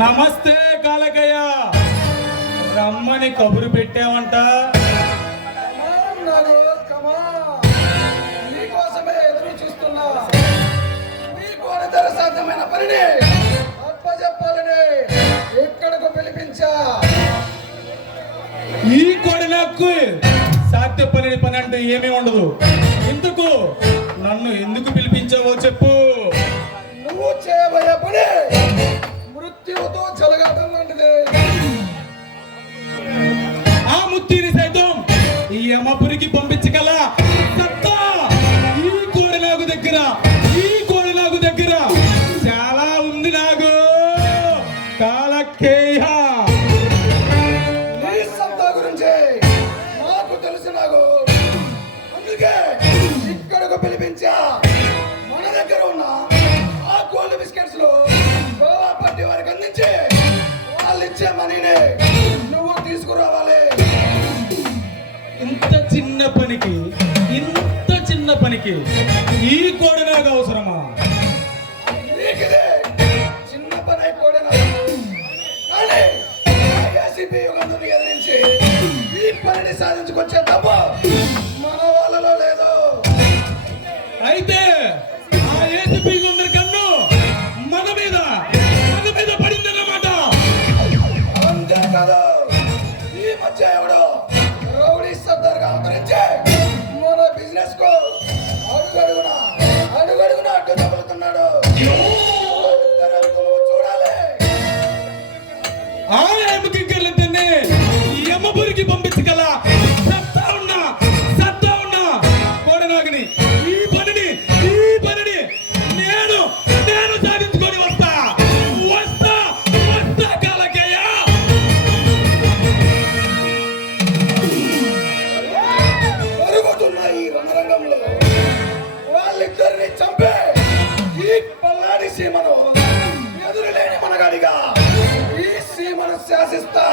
నమస్తే కాలకయ్య, రమ్మని కబురు పెట్టావంట. నీకోసమే ఎదురు చూస్తున్నా. నీకు అనితర సాధ్యమైన పనిని అప్పచెప్పాలని ఇక్కడకు పిలిపించా. ఈ కోడి నాకు సాధ్యపని పని అంటే ఏమీ ఉండదు. ఎందుకు నన్ను ఎందుకు పిలిపించావో చెప్పు. నువ్వు చేయబోయే పని మృత్యువుతో చెలగాటం లాంటిది. ఆ ముత్తిని సైతం ఈ యమపురికి పంపించగల సత్తా ఈ కోడిలాగు దగ్గర, ఈ కోడిలాగు దగ్గర చాలా ఉంది. నాకు కాలకేయ నీ సత్తా గురించి నాకు తెలుసు. నాకు అందుకే ఇక్కడకు పిలిపించా. మన దగ్గర ఉన్న ఆ కోల్డ్ బిస్కెట్స్ లో గోవా పట్టి వారికి అందించి వాళ్ళు ఇచ్చే మనీని నువ్వు తీసుకురావాలి. ఇంత చిన్న పనికి, ఇంత చిన్న పనికి ఈ కోడి నాకు అవసరమా? నీకిదే చిన్న పని అయిపోయినా కానీ ఏసీపీ యుగంధర్ని ఎదిరించి ఈ పనిని సాధించుకొచ్చే తప్ప మన వాళ్ళలో లేదు. అయితే ఆ ఏసీపీ యుగంధర్ కన్ను మన మీద పడిందన్నమాట. అంతేకాదు, ఈ మధ్య ఎవడో రౌడీ సర్దార్గా అవతరించి మన బిజినెస్ కు అడుగడుగునా అడ్డు తగులుతున్నాడు. చూడాలి. ఆ ఏమకింకర్లంటే యమపురికి పంపించగల సత్తా ఉన్నా కోడనాగిని ఈ పనిని నేను సాధించుకొని వస్తా కాలకేయ. జరుగుతున్న ఈ రణరంగంలో వాళ్ళిద్దరిని చంపే ఈ పల్లాడి సీమను ఎదురులేని మనగాడిగా ఈ సీమను శాసిస్తా.